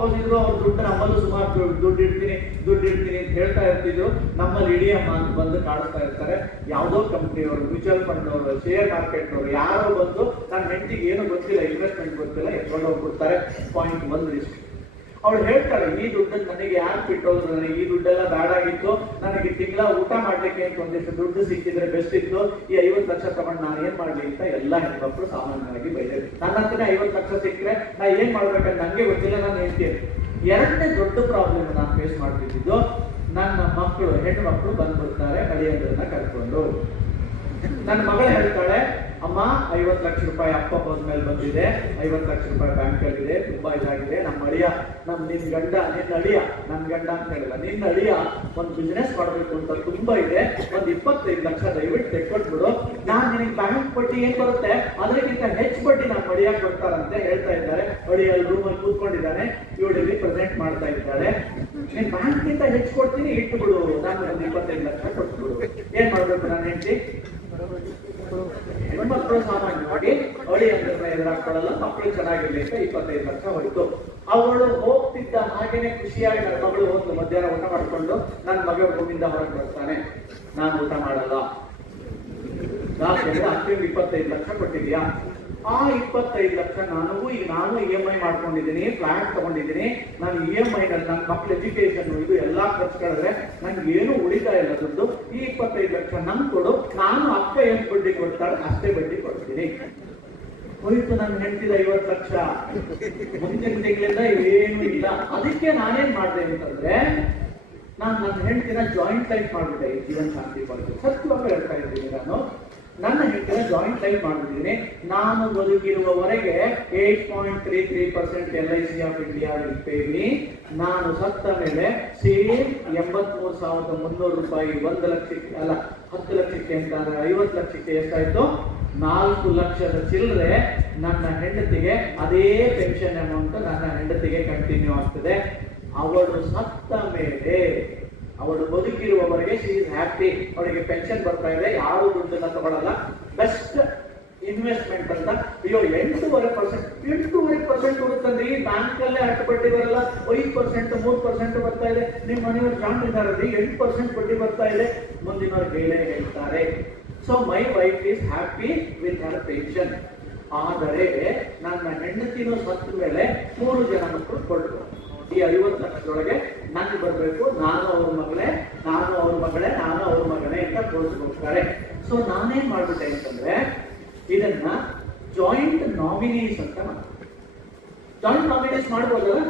ಹೋಗಿದ್ರು ಅವ್ರ ದುಡ್ಡು ನಮ್ಮಲ್ಲೂ ಸುಮಾರು ದುಡ್ಡು ಇಡ್ತೀನಿ ಅಂತ ಹೇಳ್ತಾ ಇರ್ತಿದ್ರು. ನಮ್ಮಲ್ಲಿ ಇಡಿಯಮ್ಮ ಅಂತ ಬಂದು ಕಾಣಿಸ್ತಾ ಇರ್ತಾರೆ. ಯಾವುದೋ ಕಂಪ್ನಿಯವರು, ಮ್ಯೂಚುವಲ್ ಫಂಡ್ ಅವರು, ಶೇರ್ ಮಾರ್ಕೆಟ್ ಅವರು ಯಾರೋ ಬಂದು ನನ್ನ ಹೆಂಡತಿಗೆ ಏನು ಗೊತ್ತಿಲ್ಲ, ಇನ್ವೆಸ್ಟ್ಮೆಂಟ್ ಗೊತ್ತಿಲ್ಲ, ಎತ್ಕೊಂಡು ಹೋಗ್ಬಿಡ್ತಾರೆ. Point 1 risk. ಅವಳು ಹೇಳ್ತಾಳೆ, ಈ ದುಡ್ಡು ನನಗೆ ಯಾರು ಬಿಟ್ಟೋದ್ರು, ನನಗೆ ಈ ದುಡ್ಡೆಲ್ಲ ಬೇಡಾಗಿತ್ತು, ನನಗೆ ತಿಂಗಳ ಊಟ ಮಾಡ್ಲಿಕ್ಕೆ ಅಂತ ಒಂದಿಷ್ಟು ದುಡ್ಡು ಸಿಕ್ಕಿದ್ರೆ ಬೆಸ್ಟ್ ಇತ್ತು, ಈ 50 ಲಕ್ಷ ತಗೊಂಡು ನಾನು ಏನ್ ಮಾಡ್ಲಿ ಅಂತ ಎಲ್ಲ ಹೆಣ್ಮಕ್ಳು ಸಾಮಾನ್ಯವಾಗಿ ಬೈತಾರೆ. ನನ್ನ ಹತ್ರನೇ 50 ಲಕ್ಷ ಸಿಕ್ಕರೆ ನಾ ಏನ್ ಮಾಡ್ಬೇಕಂತ ನಂಗೆ ಗೊತ್ತಿಲ್ಲ, ನಾನು ಹೇಳ್ತೀನಿ. ಎರಡನೇ ದೊಡ್ಡ ಪ್ರಾಬ್ಲಮ್ ನಾನು ಫೇಸ್ ಮಾಡ್ತಿದ್ದು, ನನ್ನ ಮಕ್ಕಳು, ಹೆಣ್ಣು ಬಂದ್ಬಿಡ್ತಾರೆ ಅಳಿಯಂದ್ರನ್ನ ಕರ್ಕೊಂಡು. ನನ್ನ ಮಗಳು ಹೇಳ್ತಾಳೆ, ಅಮ್ಮ 50 ಲಕ್ಷ ರೂಪಾಯಿ ಅಪ್ಪ ಹೋದ್ಮೇಲೆ ಬಂದಿದೆ, 50 ಲಕ್ಷ ರೂಪಾಯಿ ಬ್ಯಾಂಕ್ ಅಲ್ಲಿ ಇದೆ, ತುಂಬಾ ಇದಾಗಿದೆ. ನಮ್ಮ ಅಳಿಯ, ನಿನ್ನ ಅಳಿಯ, ನನ್ನ ಗಂಡ ಅಂತ ಹೇಳಿಲ್ಲ, ನಿನ್ನ ಅಳಿಯ ಒಂದು ಬಿಸ್ನೆಸ್ ಮಾಡಬೇಕು ಅಂತ ತುಂಬಾ ಇದೆ, ಒಂದು 25 ಲಕ್ಷ ದಯವಿಟ್ಟು ತೆಕ್ಕೊಟ್ಬಿಡು, ನಾನ್ ನಿನಗೆ ಬ್ಯಾಂಕ್ ಬಡ್ಡಿ ಏನ್ ಬರುತ್ತೆ ಅದಕ್ಕಿಂತ ಹೆಚ್ಚು ಬಡ್ಡಿ ನಮ್ಮ ಅಳಿಯಾಗ ಕೊಡ್ತಾರಂತೆ ಹೇಳ್ತಾ ಇದ್ದಾರೆ. ಅಳಿಯ ರೂಮಲ್ಲಿ ಕೂತ್ಕೊಂಡಿದ್ದಾನೆ, ಇವಳಿಗೆ ಪ್ರೆಸೆಂಟ್ ಮಾಡ್ತಾ ಇದ್ದಾಳೆ. ನೀನ್ ಬ್ಯಾಂಕ್ ಗಿಂತ ಹೆಚ್ಚು ಕೊಡ್ತೀನಿ, ಇಟ್ಬಿಡು, ನಾನು ಒಂದು 25 ಲಕ್ಷ ಕೊಟ್ಬಿಡು. ಏನ್ ಮಾಡ್ಬೇಕು ನಾನು ಹೆಂಡತಿ? ಹೆಣ್ಮಕ್ಳು ಸಾಮಾನ್ಯವಾಗಿ ಅಳಿ ಅಂದ್ರೆ ಎದುರಾಕೊಳ್ಳಲ್ಲ, ಮಕ್ಕಳು ಚೆನ್ನಾಗಿರ್ಲಿ ಅಂತ 25 ಲಕ್ಷ ಹೋಯ್ತು. ಅವಳು ಹೋಗ್ತಿದ್ದ ಹಾಗೇನೆ ಖುಷಿಯಾಗಿ ನನ್ನ ಮಗಳು ಹೋಗ್ತು, ಮಧ್ಯಾಹ್ನ ಊಟ ಮಾಡ್ಕೊಂಡು ನನ್ನ ಮಗ ರೂಮಿಂದ ಹೊರಗೆ ಬರ್ತಾನೆ, ನಾನು ಊಟ ಮಾಡಲ್ಲ. ಯಾಕೆಂದ್ರೆ ಅಷ್ಟೇ 25 ಲಕ್ಷ ಕೊಟ್ಟಿದ್ಯಾ, ಆ 25 ಲಕ್ಷ ನಾನು EMI ಮಾಡ್ಕೊಂಡಿದ್ದೀನಿ, ಫ್ಲಾಟ್ ತಗೊಂಡಿದ್ದೀನಿ, ನಾನು EMI ನಲ್ಲಿ ನನ್ನ ಮಕ್ಕಳ ಎಜುಕೇಶನ್ ಇದು ಎಲ್ಲಾ ಖರ್ಚುಗಳಿದ್ರೆ ನನ್ಗೆ ಏನು ಉಳಿತಾ ಇಲ್ಲ ದುಡ್ಡು. ಈ 25 ಲಕ್ಷ ನಂಗೆ ಕೊಡು, ನಾನು ಅಕ್ಕ ಎಷ್ಟು ಬಡ್ಡಿ ಕೊಡ್ತಾಳೆ ಅಷ್ಟೇ ಬಡ್ಡಿ ಕೊಡ್ತೀನಿ. ಹೋಯ್ತು ನನ್ನ ಹೆಂಡತಿದ 50 ಲಕ್ಷ. ಮುಂದಿನ ತಿಂಗಳಿಂದ ಏನು ಇಲ್ಲ. ಅದಕ್ಕೆ ನಾನೇನ್ ಮಾಡಿದೆ ಅಂತಂದ್ರೆ, ನಾನು ನನ್ನ ಹೆಂಡತಿನ ಜಾಯಿಂಟ್ ಲೈಫ್ ಮಾಡ್ಬಿಟ್ಟೆ. ಜೀವನ್ ಶಾಂತಿ ಬಗ್ಗೆ ಸತ್ಯವಾಗಿ ಹೇಳ್ತಾ ಇದ್ದೀನಿ. ನಾನು ನನ್ನ ಹೆಂಡತಿನ ಜಾಯಿಂಟ್ ಲೈಫ್ ಮಾಡಿದ್ದೀನಿ. ನಾನು ಬದುಕಿರುವವರೆಗೆ 8.33% LIC of India will pay me. ನಾನು ಸತ್ತ ಮೇಲೆ ಸೇಮ್ 83,300 ರೂಪಾಯಿ 1 ಲಕ್ಷಕ್ಕೆ ಅಲ್ಲ 10 ಲಕ್ಷಕ್ಕೆ ಅಂತ 50 ಲಕ್ಷಕ್ಕೆ ಎಷ್ಟಾಯ್ತು? 4 ಲಕ್ಷದ ಚಿಲ್ಲರೆ ನನ್ನ ಹೆಂಡತಿಗೆ ಅದೇ ಪೆನ್ಷನ್ ಅಮೌಂಟ್ ನನ್ನ ಹೆಂಡತಿಗೆ ಕಂಟಿನ್ಯೂ ಆಗ್ತದೆ. ಅವಳು ಸತ್ತ ಮೇಲೆ, ಅವಳು ಬದುಕಿರುವವರೆಗೆ ಶಿ ಇಸ್ ಹ್ಯಾಪಿ, ಅವಳಿಗೆ ಪೆನ್ಷನ್ ಬರ್ತಾ ಇದೆ, ಯಾರು ದುಡ್ಡನ್ನ ತಗೊಳ್ಳಲ್ಲ. ಬೆಸ್ಟ್ ಇನ್ವೆಸ್ಟ್ಮೆಂಟ್ ಅಂತ. ಅಯ್ಯೋ 8.5% ಉಳಿತಂದ್ರೆ ಈ ಬ್ಯಾಂಕ್ ಅಲ್ಲೇ ಅಷ್ಟು ಬಡ್ಡಿ ಬರಲ್ಲ, 5% 3% ಬರ್ತಾ ಇದೆ. ನಿಮ್ಮ ಮನೆಯವರು ಜಾಯಿಂಟ್ ಇದ್ದಾರಲ್ಲಿ 8% ಬಡ್ಡಿ ಬರ್ತಾ ಇದೆ. ಮುಂದಿನವ್ರು ಹೇಳ್ತಾರೆ. So my wife is happy with her pension. ಆದರೆ ನನ್ನ ಹೆಂಡತಿನೂ ಸತ್ತ ಮೇಲೆ 3 ಜನ ಮಕ್ಕಳು ಕೊಟ್ಟರು. ಈ 50 ಲಕ್ಷದೊಳಗೆ ನನಗೆ ಬರಬೇಕು, ನಾನು ಅವ್ರ ಮಗಳೇ, ನಾನು ಅವ್ರ ಮಗಳೇ, ನಾನು ಅವ್ರ ಮಗನೇ ಅಂತ ತೋರಿಸ್ಕೊಡ್ತಾರೆ. ಸೊ ನಾನೇನ್ ಮಾಡ್ಬಿಟ್ಟೆ ಅಂತಂದ್ರೆ, ಇದನ್ನ ಜಾಯಿಂಟ್ ನಾಮಿನೀಸ್ ಅಂತ ಜಾಯಿಂಟ್ ನಾಮಿನೀಸ್ ಮಾಡ್ಬೋದಲ್ಲ.